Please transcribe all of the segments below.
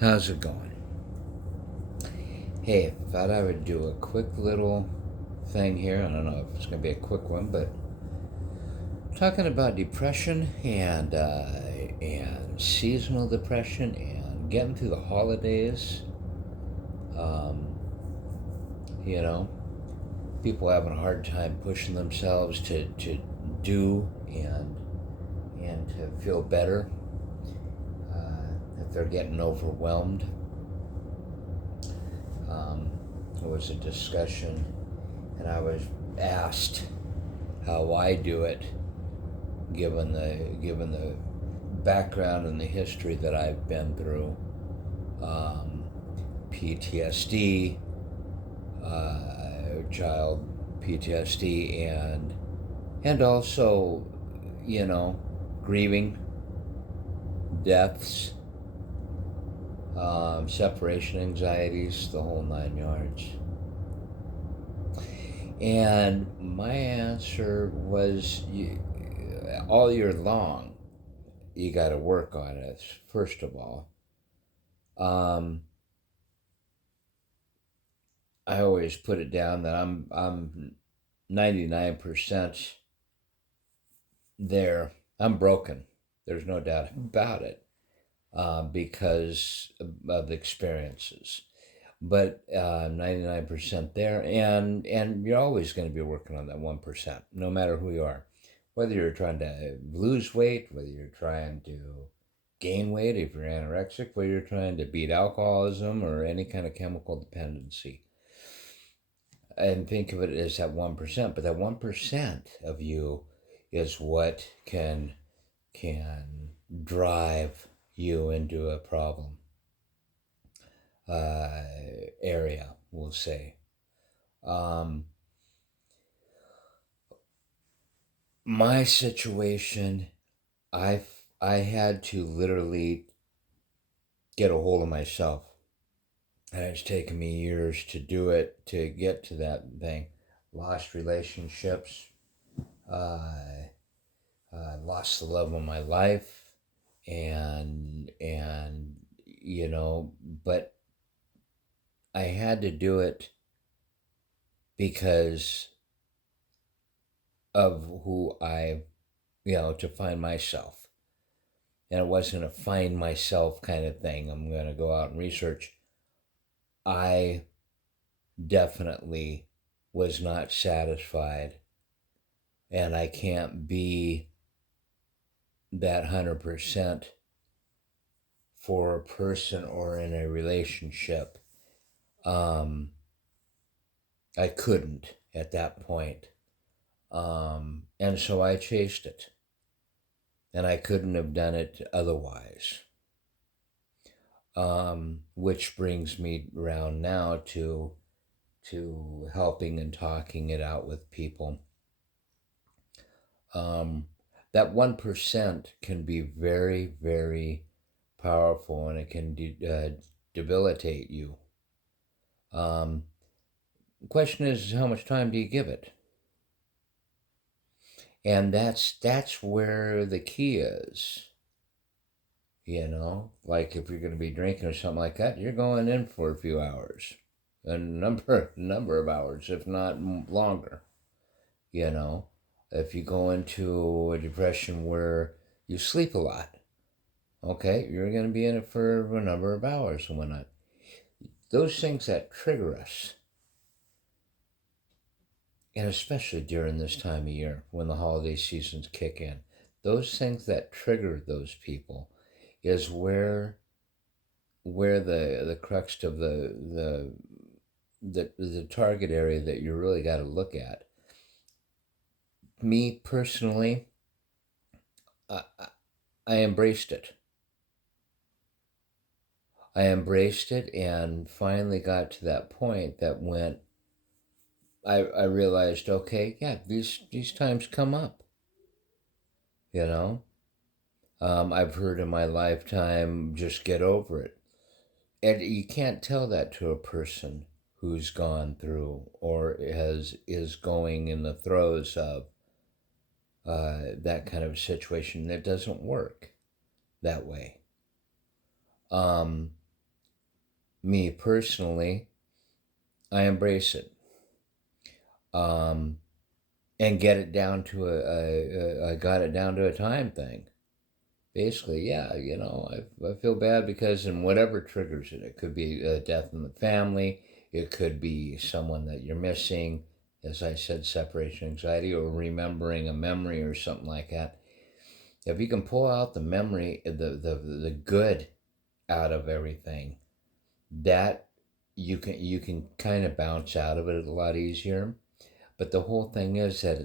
How's it going? Hey, thought I would do a quick little thing here. I don't know if it's going to be a quick one, but talking about depression and seasonal depression and getting through the holidays. Um, you know, people having a hard time pushing themselves to do and to feel better if they're getting overwhelmed. There was a discussion, and I was asked how I do it, given the background and the history that I've been through, um, PTSD, child PTSD, and also, you know, grieving, deaths, separation anxieties, the whole 9 yards. And my answer was, all year long, you got to work on it. First of all, um, I always put it down that I'm 99% there. I'm broken. There's no doubt about it, because of the experiences. But 99% there, and you're always going to be working on that 1%, no matter who you are. Whether you're trying to lose weight, whether you're trying to gain weight, if you're anorexic, whether you're trying to beat alcoholism or any kind of chemical dependency. And think of it as that 1%, but that 1% of you is what can drive you into a problem uh, area, we'll say. Um, my situation, I had to literally get a hold of myself, and it's taken me years to do it, to get to that thing. Lost relationships, uh, lost the love of my life, and but I had to do it because of who to find myself. And it wasn't a find myself kind of thing. I'm going to go out and research. I definitely was not satisfied, and I can't be that 100% for a person or in a relationship. Um, I couldn't at that point. And so I chased it. And I couldn't have done it otherwise. Which brings me around now to helping and talking it out with people. Um, that 1% can be very, very powerful, and it can debilitate you. The question is, how much time do you give it? And that's where the key is. Like if you're going to be drinking or something like that, you're going in for a few hours, a number of hours, if not longer. You know, if you go into a depression where you sleep a lot, okay, you're going to be in it for a number of hours and whatnot. Those things that trigger us, and especially during this time of year when the holiday seasons kick in, those things that trigger those people is where the crux of the target area that you really got to look at. Me personally, I, I embraced it. I embraced it and finally got to that point that when I realized, okay, yeah, these times come up. You know, I've heard in my lifetime, just get over it. And you can't tell that to a person who's gone through or is going in the throes of that kind of situation. That doesn't work that way. Um, me personally, I embrace it. Um, and get it down to I got it down to a time thing. Basically, yeah, I feel bad because in whatever triggers it, it could be a death in the family, it could be someone that you're missing, as I said, separation anxiety, or remembering a memory or something like that. If you can pull out the memory, the good out of everything, that you can kind of bounce out of it a lot easier. But the whole thing is that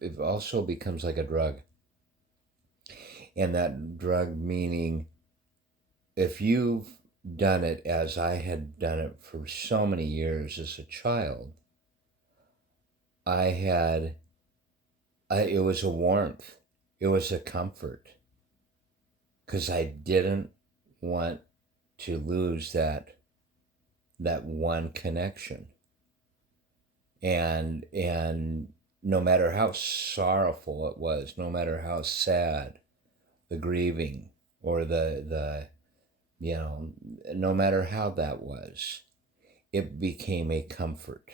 it also becomes like a drug, and that drug meaning if you've done it as I had done it for so many years as a child, I had it was a warmth, it was a comfort, because I didn't want to lose that one connection. And no matter how sorrowful it was, no matter how sad the grieving or the you know, no matter how that was, it became a comfort.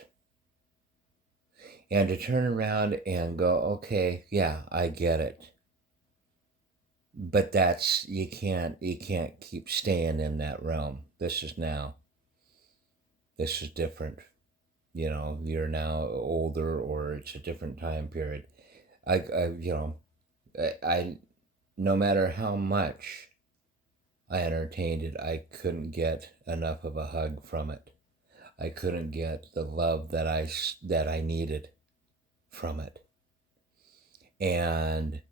And to turn around and go, okay, yeah, I get it. But that's you can't keep staying in that realm. This is now. This is different. You're now older, or it's a different time period. I no matter how much I entertained it, I couldn't get enough of a hug from it. I couldn't get the love that I needed from it. And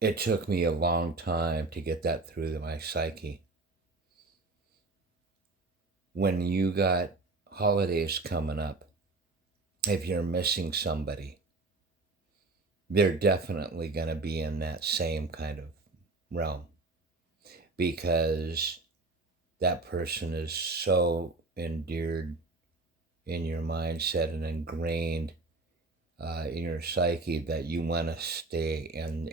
it took me a long time to get that through my psyche. When you got holidays coming up, if you're missing somebody, they're definitely going to be in that same kind of realm, because that person is so endeared in your mindset and ingrained in your psyche that you want to stay and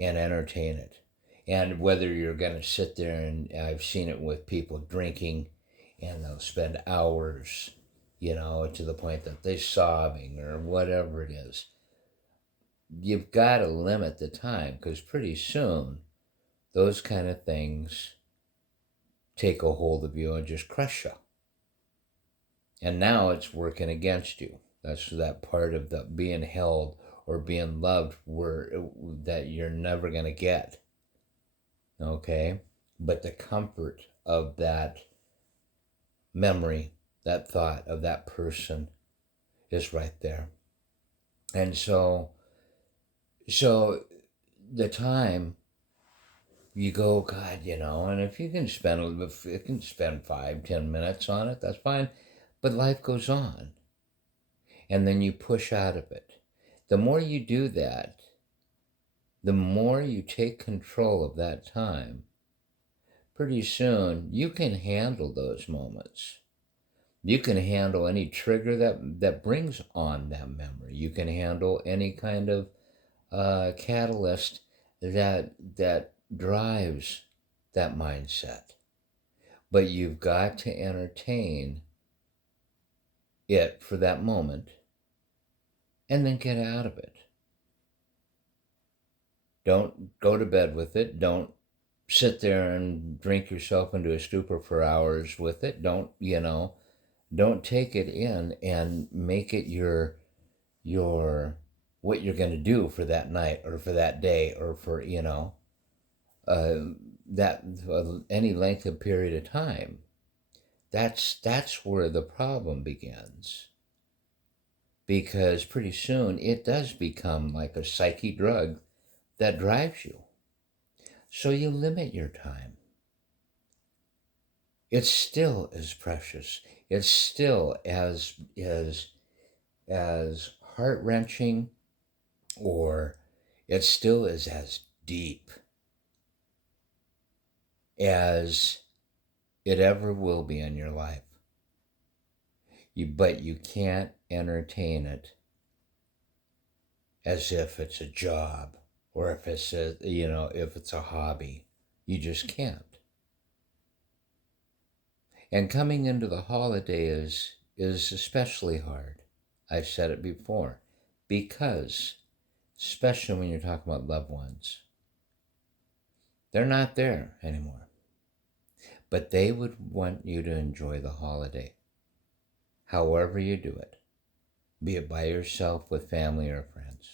entertain it. And whether you're going to sit there, and I've seen it with people drinking, and they'll spend hours, to the point that they're sobbing or whatever it is. You've got to limit the time, because pretty soon those kind of things take a hold of you and just crush you. And now it's working against you. That's that part of the being held or being loved that you're never going to get. Okay? But the comfort of that memory, that thought of that person is right there. And so the time you go, God, and if you can spend 5-10 minutes on it, that's fine. But life goes on. And then you push out of it. The more you do that, the more you take control of that time, pretty soon you can handle those moments. You can handle any trigger that brings on that memory. You can handle any kind of catalyst that drives that mindset. But you've got to entertain it for that moment and then get out of it. Don't go to bed with it. Don't sit there and drink yourself into a stupor for hours with it. Don't take it in and make it your what you're going to do for that night or for that day or for uh, that any length of period of time. That's where the problem begins, because pretty soon it does become like a psyche drug that drives you. So you limit your time. It's still as precious. It's still as heart-wrenching, or it still is as deep as it ever will be in your life. But you can't entertain it as if it's a job, or if it's a hobby. You just can't. And coming into the holiday is especially hard. I've said it before. Because, especially when you're talking about loved ones, they're not there anymore. But they would want you to enjoy the holiday, however you do it, be it by yourself, with family, or friends.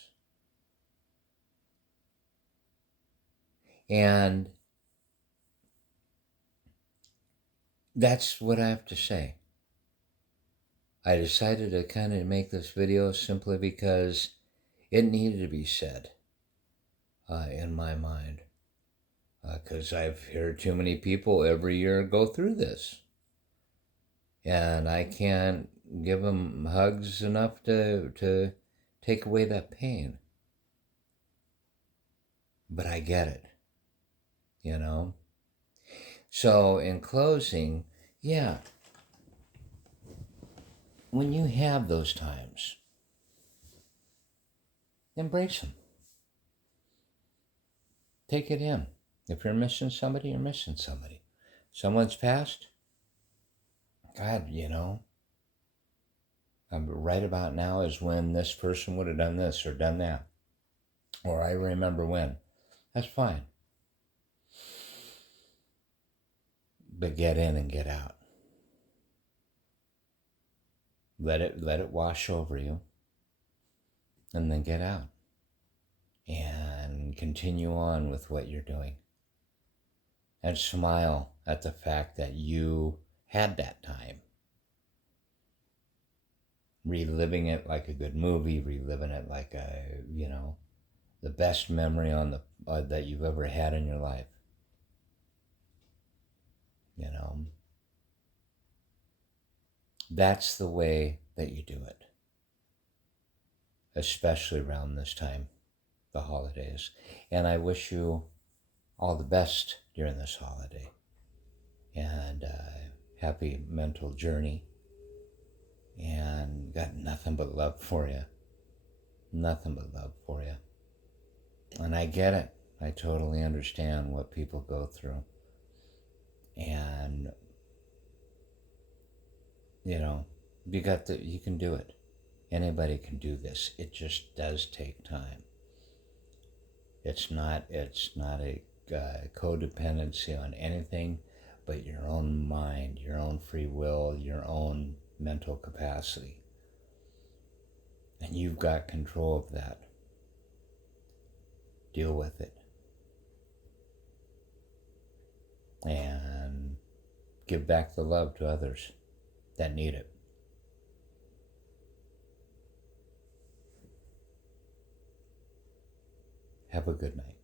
And that's what I have to say. I decided to kind of make this video simply because it needed to be said in my mind. Because I've heard too many people every year go through this. And I can't give them hugs enough to take away that pain. But I get it, you know? So in closing, yeah, when you have those times, embrace them. Take it in. If you're missing somebody, you're missing somebody. Someone's passed, God, right about now is when this person would have done this or done that. Or I remember when. That's fine. But get in and get out. Let it wash over you. And then get out. And continue on with what you're doing. And smile at the fact that you had that time. Reliving it like a good movie, reliving it like the best memory on that you've ever had in your life. That's the way that you do it. Especially around this time, the holidays. And I wish you all the best during this holiday. And happy mental journey. And got nothing but love for you. Nothing but love for you. And I get it. I totally understand what people go through. And, you can do it. Anybody can do this. It just does take time. It's not a codependency on anything but your own mind, your own free will, your own mental capacity. And you've got control of that. Deal with it. And give back the love to others that need it. Have a good night.